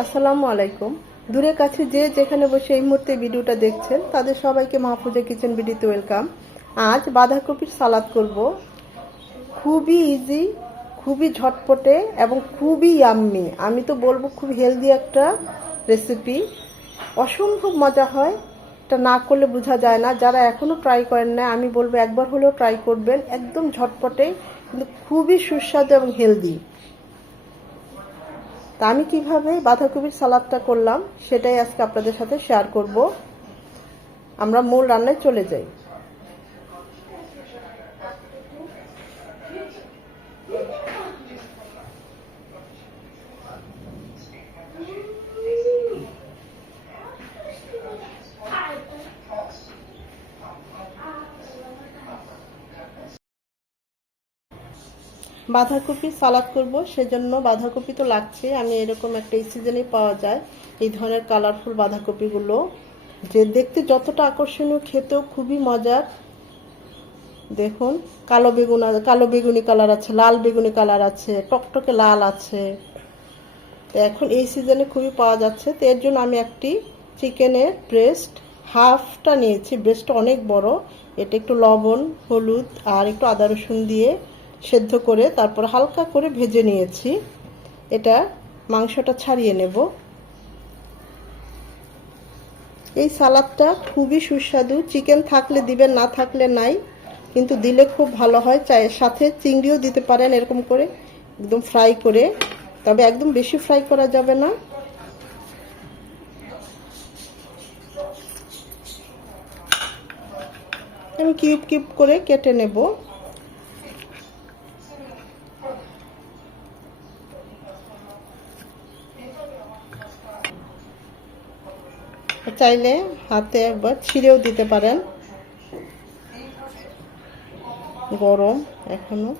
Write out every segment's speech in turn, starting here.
আসসালামু আলাইকুম। দূরে কাছে যে যেখানে বসে এই মুহূর্তে ভিডিওটা দেখছেন তাদের সবাইকে মাহফুজা কিচেন ভিডিওতে ওয়েলকাম। আজ বাঁধাকপির সালাদ করব। খুবই ইজি, খুবই ঝটপটে এবং খুবই ইয়াম্মি। আমি তো বলবো খুব হেলদি একটা রেসিপি। অসম্ভব মজা হয়, এটা না করলে বোঝা যায় না। যারা এখনও ট্রাই করেন না আমি বলবো একবার হলেও ট্রাই করবেন। একদম ঝটপটে কিন্তু খুবই সুস্বাদু এবং হেলদি। তা আমি কিভাবে বাঁধাকপির সালাদটা করলাম সেটাই আজকে আপনাদের সাথে শেয়ার করব। আমরা মূল রান্নায় চলে যাই। বাঁধাকপি সালাদ করব, সেজন্য বাঁধাকপি তো লাগছে। আমি এরকম একটা এই সিজনে পাওয়া যায় এই ধরনের কালারফুল বাঁধাকপিগুলো, যে দেখতে যতটা আকর্ষণীয় খেতেও খুবই মজার। দেখুন, কালো বেগুনি কালার আছে, লাল বেগুনি কালার আছে, টকটকে লাল আছে। এখন এই সিজনে খুবই পাওয়া যাচ্ছে। তো এর জন্য আমি একটি চিকেনের ব্রেস্ট হাফটা নিয়েছি। ব্রেস্টটা অনেক বড়। এটা একটু লবণ, হলুদ আর একটু আদা রসুন দিয়ে সেদ্ধ করে তারপর হালকা করে ভেজে নিয়েছি। এটা মাংসটা ছাড়িয়ে নেব। এই সালাদটা খুবই সুস্বাদু। চিকেন থাকলে দিবেন, না থাকলে নাই, কিন্তু দিলে খুব ভালো হয়। চায়ের সাথে চিংড়িও দিতে পারেন এরকম করে একদম ফ্রাই করে, তবে একদম বেশি ফ্রাই করা যাবে না। আমি কিউব কিউব করে কেটে নেব। চাইলে হাতে একবার ছিঁড়েও দিতে পারেন, গরম এখনো।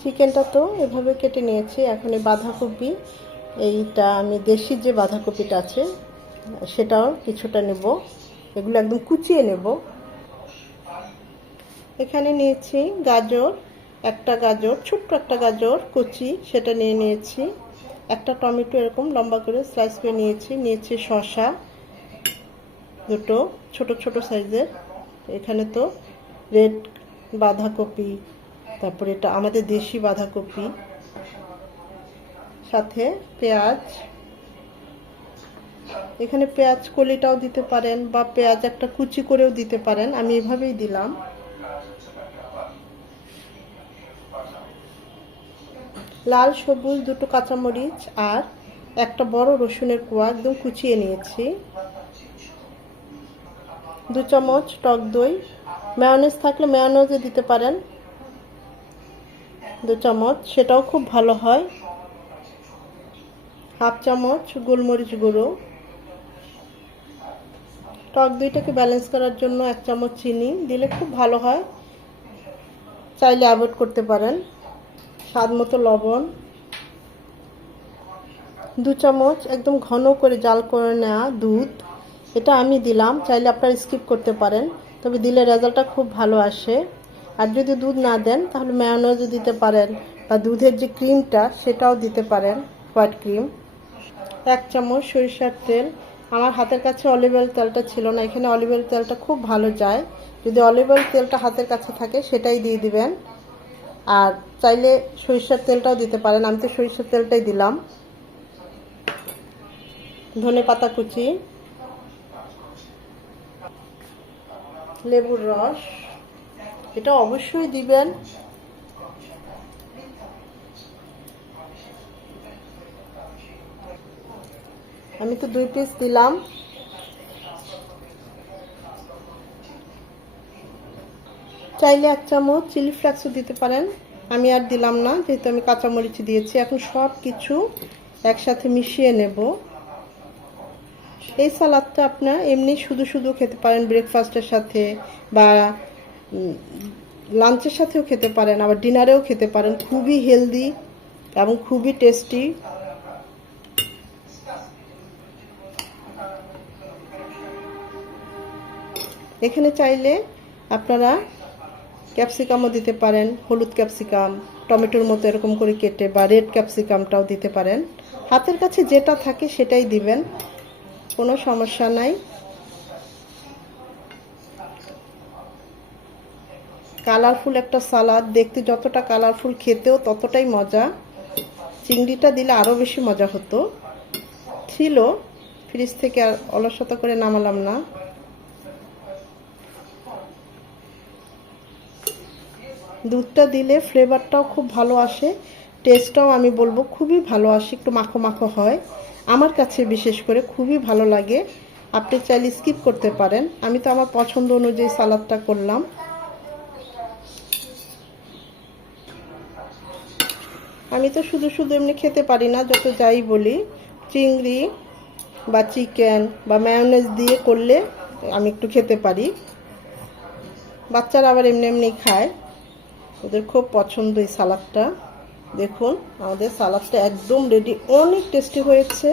চিকেনটা তো এভাবে কেটে নিয়েছি। এখন এই বাঁধাকপি, এইটা আমি দেশি যে বাঁধাকপিটা আছে সেটাও কিছুটা নেব। এগুলো একদম কুচিয়ে নেব। এখানে নিয়েছি গাজর, একটা গাজর, ছোট্ট একটা গাজর কুচি, সেটা নিয়ে নিয়েছি। একটা টমেটো এরকম লম্বা করে স্লাইস করে নিয়েছি শসা দুটো ছোট ছোট সাইজের। এখানে তো রেড বাঁধাকপি, তারপরে এটা আমাদের দেশি বাঁধাকপি, সাথে পেঁয়াজ। এখানে পেঁয়াজ কলিটাও দিতে পারেন বা পেঁয়াজ একটা কুচি করেও দিতে পারেন। আমি এভাবেই দিলাম। লাল সবুজ দুটো কাঁচামরিচ আর একটা বড় রসুনের কোয়া একদম কুচিয়ে নিয়েছি। 2 চামচ টক দই, মেয়োনেজ থাকলে মেয়োনেজও দিতে পারেন 2 চামচ, সেটাও খুব ভালো হয়। হাফ চামচ গোলমরিচ গুঁড়ো। টক দইটাকে ব্যালেন্স করার জন্য 1 চামচ চিনি দিলে খুব ভালো হয়, চাইলে অ্যাভয়েড করতে পারেন। স্বাদ মতো লবণ। 2 চামচ একদম ঘন করে জাল করে নেওয়া দুধ, এটা আমি দিলাম। চাইলে আপনারা স্কিপ করতে পারেন, তবে দিলে রেজাল্টটা খুব ভালো আসে। আর যদি দুধ না দেন তাহলে মেয়োনেজও দিতে পারেন, বা দুধের যে ক্রিমটা সেটাও দিতে পারেন, হোয়াইট ক্রিম। 1 চামচ সরিষার তেল। আমার হাতের কাছে অলিভ অয়েল তেলটা ছিল না, এখানে অলিভ অয়েল তেলটা খুব ভালো যায়। যদি অলিভ অয়েল তেলটা হাতের কাছে থাকে সেটাই দিয়ে দিবেন। আর চাইলে সরিষার তেলটাও দিতে পারেন, আমি তো সরিষার তেলটাই দিলাম। ধনে পাতা কুচি, লেবুর রস, এটা অবশ্যই দিবেন। আমি তো 2 পিস দিলাম। চাইলে 1 চামচ চিলি ফ্লেক্সও দিতে পারেন, আমি আর দিলাম না যেহেতু আমি কাঁচামরিচ দিয়েছি। এখন সব কিছু একসাথে মিশিয়ে নেব। এই সালাদটা আপনার এমনি শুধু শুধু খেতে পারেন, ব্রেকফাস্টের সাথে বা লাঞ্চের সাথেও খেতে পারেন, আবার ডিনারেও খেতে পারেন। খুবই হেলদি এবং খুবই টেস্টি। এখানে চাইলে আপনারা ক্যাপসিকামও দিতে পারেন, হলুদ ক্যাপসিকাম টমেটোর মতো এরকম করে কেটে, বা রেড ক্যাপসিকামটাও দিতে পারেন। হাতের কাছে যেটা থাকে সেটাই দিবেন, কোনো সমস্যা নাই। কালারফুল একটা সালাদ, দেখতে যতটা কালারফুল খেতেও ততটাই মজা। চিংড়িটা দিলে আরও বেশি মজা হতো। ছিল ফ্রিজ থেকে, আর অলসতা করে নামালাম না। দুধটা দিলে ফ্লেভারটাও খুব ভালো আসে, টেস্টটাও আমি বলবো খুবই ভালো আসে, একটু মাখো মাখো হয়। আমার কাছে বিশেষ করে খুবই ভালো লাগে। আপনি চাইলে স্কিপ করতে পারেন, আমি তো আমার পছন্দ অনুযায়ী সালাদটা করলাম। আমি তো শুধু শুধু এমনি খেতে পারি না, যত যাই বলি। চিংড়ি বা চিকেন বা মায়োনেজ দিয়ে করলে আমি একটু খেতে পারি। বাচ্চারা আবার এমনি এমনি খায়, ওদের খুব পছন্দ এই সালাদটা। দেখুন আমাদের সালাদটা একদম রেডি। অনেক টেস্টি হয়েছে,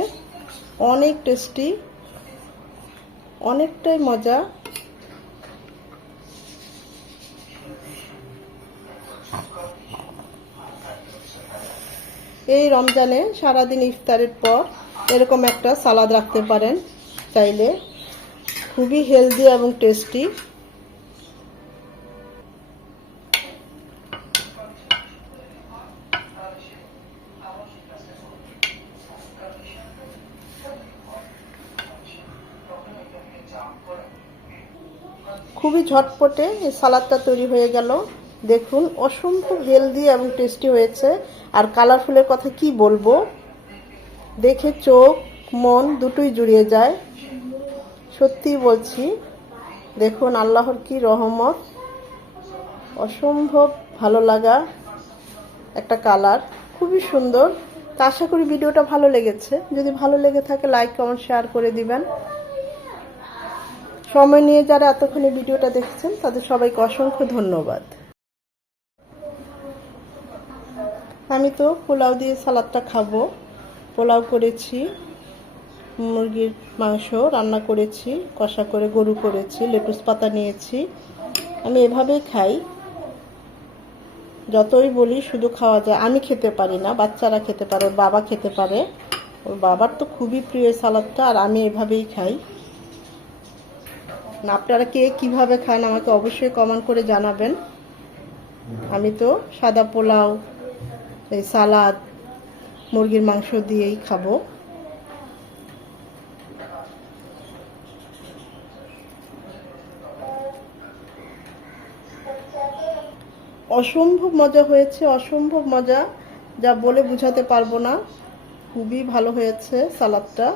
অনেক টেস্টি, অনেকটাই মজা। এই রমজানে সারাদিন ইফতারের পর এরকম একটা সালাদ রাখতে পারেন চাইলে, খুবই হেলদি এবং টেস্টি। খুবই ঝটপটে এই সালাদটা তৈরি হয়ে গেল। দেখুন অসম্ভব হেলদি এবং টেস্টি হয়েছে। আর কালারফুলের কথা কি বলবো, দেখে চোখ মন দুটোই জুড়িয়ে যায়, সত্যি বলছি। দেখুন আল্লাহর কি রহমত, অসম্ভব ভালো লাগা একটা কালার, খুবই সুন্দর। তা আশা করি ভিডিওটা ভালো লেগেছে। যদি ভালো লেগে থাকে লাইক কমেন্ট শেয়ার করে দিবেন। সময় নিয়ে যারা এতক্ষণে ভিডিওটা দেখছেন তাদের সবাইকে অসংখ্য ধন্যবাদ। আমি তো পোলাও দিয়ে সালাদটা খাবো। পোলাও করেছি, মুরগির মাংস রান্না করেছি, কষা করে গরু করেছি, লেটুস পাতা নিয়েছি। আমি এভাবেই খাই। যতই বলি শুধু খাওয়া যায়, আমি খেতে পারি না, বাচ্চারা খেতে পারে, ওর বাবা খেতে পারে। ওর বাবার তো খুবই প্রিয় সালাদটা, আর আমি এভাবেই খাই। আপনারা কে কিভাবে খান আমাকে অবশ্যই কমেন্ট করে জানাবেন। আমি তো সাদা পোলাও, এই সালাদ, মুরগির মাংস দিয়েই খাবো। অসম্ভব মজা হয়েছে, অসম্ভব মজা, যা বলে বোঝাতে পারবো না। খুবই ভালো হয়েছে সালাদটা।